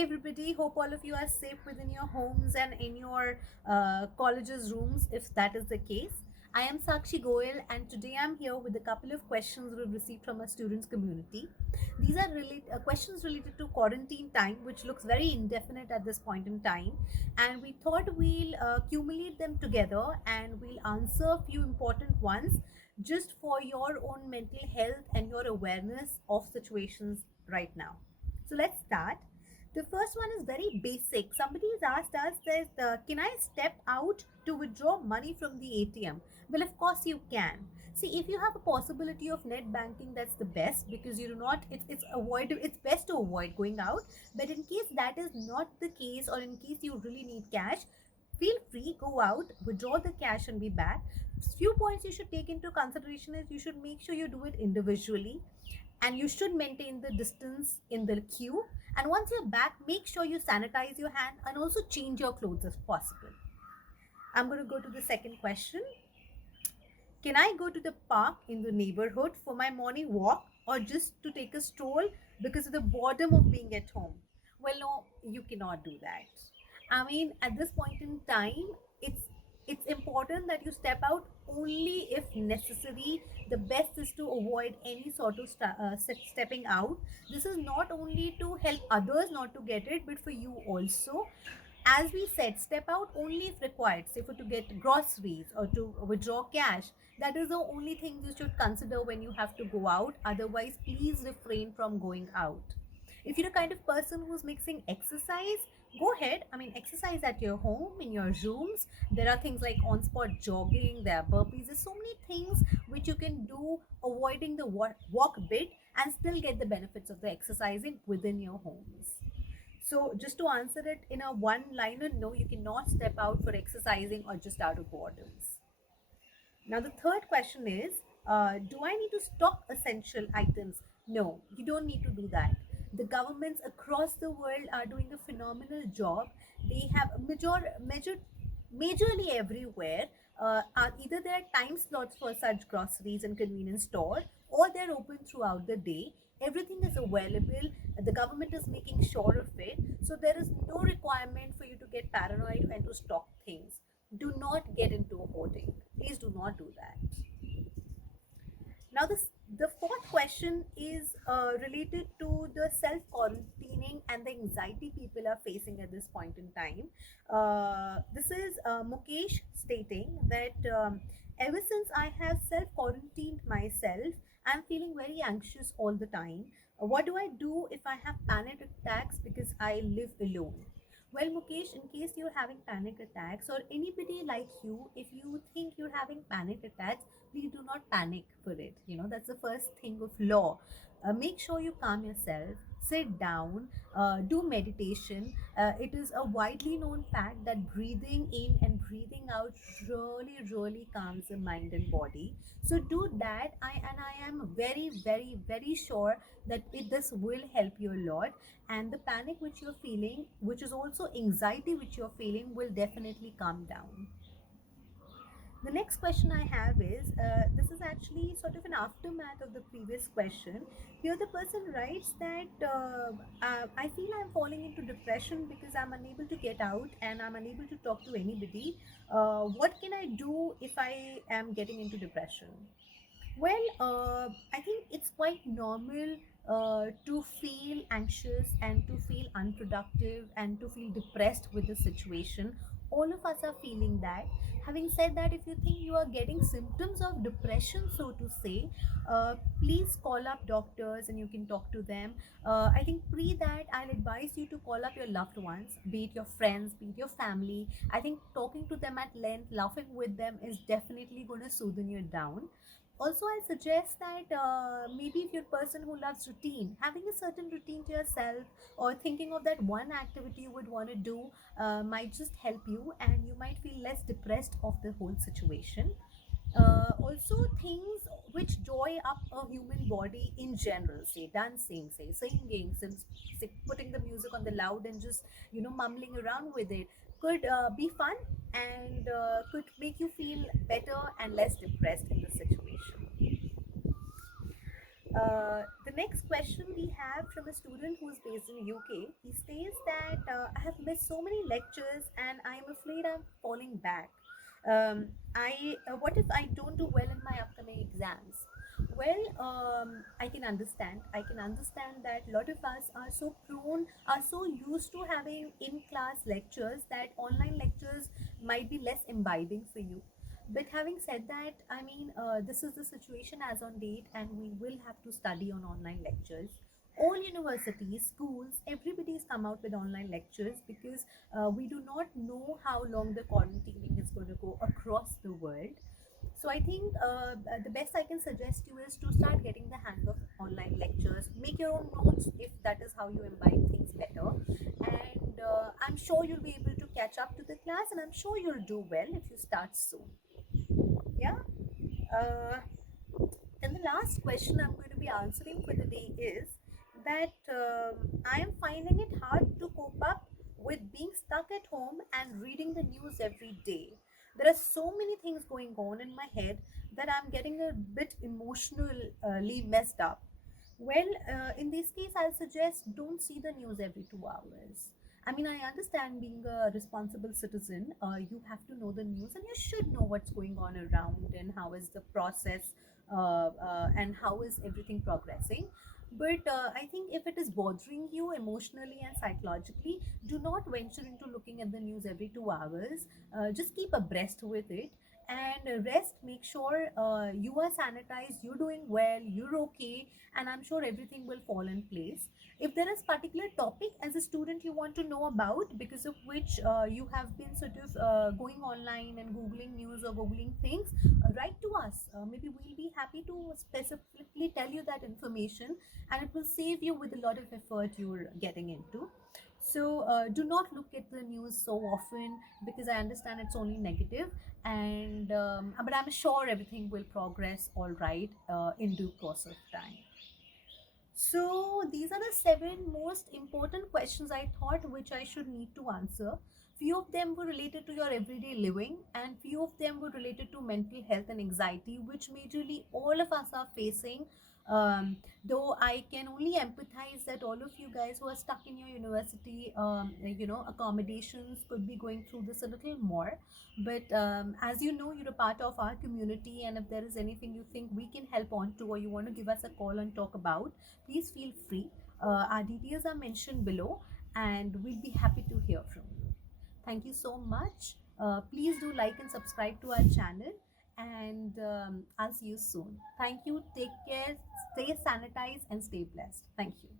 everybody. Hope all of you are safe within your homes and in your colleges' rooms, if that is the case. I am Sakshi Goyal, and today I'm here with a couple of questions we've received from our students' community. These are questions related to quarantine time, which looks very indefinite at this point in time. And we thought we'll accumulate them together and we'll answer a few important ones just for your own mental health and your awareness of situations right now. So let's start. The first one is very basic. Somebody has asked us that can I step out to withdraw money from the ATM? Well, of course you can. See, if you have a possibility of net banking, that's the best because you do not. It's avoid. It's best to avoid going out. But in case that is not the case, or in case you really need cash, feel free, go out, withdraw the cash, and be back. Few points you should take into consideration is you should make sure you do it individually, and you should maintain the distance in the queue, and once you're back, make sure you sanitize your hand and also change your clothes if possible. I'm going to go to the second question. Can I go to the park in the neighborhood for my morning walk or just to take a stroll because of the boredom of being at home? Well, no, you cannot do that. I mean, at this point in time, it's it's important that you step out only if necessary. The best is to avoid any sort of stepping out. This is not only to help others not to get it, but for you also. As we said, step out only if required, say for to get groceries or to withdraw cash. That is the only thing you should consider when you have to go out. Otherwise, please refrain from going out. If you're a kind of person who's mixing exercise, go ahead. I mean, exercise at your home, in your rooms. There are things like on spot jogging, there are burpees. There's so many things which you can do, avoiding the walk bit, and still get the benefits of the exercising within your homes. So, just to answer it in a one liner, no, you cannot step out for exercising or just out of boredoms. Now, the third question is, do I need to stock essential items? No, you don't need to do that. The governments across the world are doing a phenomenal job. They have majorly everywhere. Are either there are time slots for such groceries and convenience store, or they're open throughout the day. Everything is available. The government is making sure of it. So there is no requirement for you to get paranoid and to stock things. Do not get into hoarding. Please do not do that. Now, the fourth question is related to the self quarantining and the anxiety people are facing at this point in time. This is Mukesh stating that ever since I have self quarantined myself, I'm feeling very anxious all the time. What do I do if I have panic attacks because I live alone? Well, Mukesh, in case you're having panic attacks, or anybody like you, if you think you're having panic attacks, please do not panic for it. That's the first thing of law. Make sure you calm yourself, sit down, do meditation. It is a widely known fact that breathing in and breathing out really, really calms the mind and body. So do that. I am very, very, very sure that this will help you a lot, and the panic which you're feeling, which is also anxiety which you're feeling, will definitely calm down. The next question I have is this is actually sort of an aftermath of the previous question. Here, the person writes that I feel I'm falling into depression because I'm unable to get out and I'm unable to talk to anybody. What can I do if I am getting into depression? Well, I think it's quite normal to feel anxious and to feel unproductive and to feel depressed with the situation. All of us are feeling that. Having said that, if you think you are getting symptoms of depression, so to say, please call up doctors and you can talk to them. I think pre that, I'll advise you to call up your loved ones, be it your friends, be it your family. I think talking to them at length, laughing with them is definitely going to soothe you down. Also, I suggest that maybe if you're a person who loves routine, having a certain routine to yourself or thinking of that one activity you would want to do might just help you, and you might feel less depressed of the whole situation. Also, things which joy up a human body in general, say dancing, say singing, say putting the music on the loud and just mumbling around with it, could be fun and could make you feel better and less depressed in the situation. The The next question we have from a student who's based in UK. He says that I have missed so many lectures and I'm afraid I'm falling back. I What if I don't do well in my upcoming exams? Well, I can understand. I can understand that a lot of us are so used to having in-class lectures that online lectures might be less imbibing for you. But having said that, I mean, this is the situation as on date, and we will have to study on online lectures. All universities, schools, everybody's come out with online lectures because we do not know how long the quarantining is going to go across the world. So I think the best I can suggest you is to start getting the hang of online lectures. Make your own notes if that is how you imbibe things better. And I'm sure you'll be able to catch up to the class, and I'm sure you'll do well if you start soon. Yeah. Uh, and the last question I'm going to be answering for the day is that I am finding it hard to cope up with being stuck at home and reading the news every day. There are so many things going on in my head that I'm getting a bit emotionally messed up. Well, in this case, I'll suggest don't see the news every 2 hours. I mean, I understand being a responsible citizen, you have to know the news and you should know what's going on around and how is the process and how is everything progressing. But I think if it is bothering you emotionally and psychologically, do not venture into looking at the news every 2 hours. Just keep abreast with it and rest. Make sure you are sanitized, you're doing well, you're okay, and I'm sure everything will fall in place. If there is particular topic as a student you want to know about, because of which you have been sort of going online and googling news or googling things, write to us. Maybe we'll be happy to specifically tell you that information, and it will save you with a lot of effort you're getting into. So do not look at the news so often, because I understand it's only negative, and but I'm sure everything will progress all right in due course of time. So these are the seven most important questions I thought which I should need to answer. Few of them were related to your everyday living, and few of them were related to mental health and anxiety, which majorly all of us are facing. Though I can only empathize that all of you guys who are stuck in your university, accommodations could be going through this a little more. But as you know, you're a part of our community, and if there is anything you think we can help on to, or you want to give us a call and talk about, please feel free. Our details are mentioned below, and we'll be happy to hear from you. Thank you so much. Please do like and subscribe to our channel, and I'll see you soon. Thank you. Take care. Stay sanitized and stay blessed. Thank you.